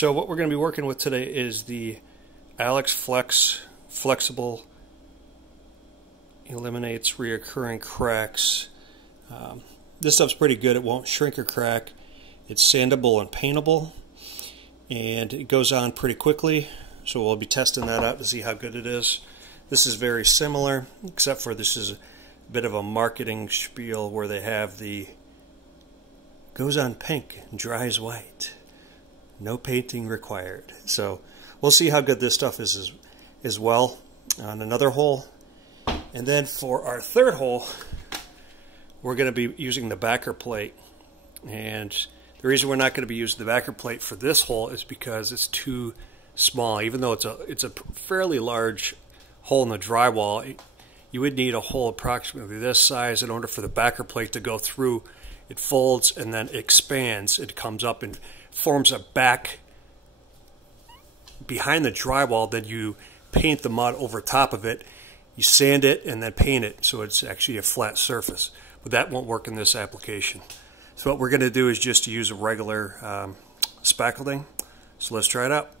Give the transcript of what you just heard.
So what we're going to be working with today is the Alex Flex Flexible, eliminates reoccurring cracks. This stuff's pretty good. It won't shrink or crack. It's sandable and paintable, and it goes on pretty quickly. So we'll be testing that out to see how good it is. This is very similar, except for this is a bit of a marketing spiel where they have the goes on pink and dries white. No painting required. So we'll see how good this stuff is as well on another hole. And then for our third hole, we're going to be using the backer plate. And the reason we're not going to be using the backer plate for this hole is because it's too small. Even though it's a fairly large hole in the drywall, you would need a hole approximately this size in order for the backer plate to go through. It folds and then expands. It comes up and forms a back behind the drywall. Then you paint the mud over top of it. You sand it and then paint it so it's actually a flat surface. But that won't work in this application. So what we're going to do is just use a regular spackling. So let's try it out.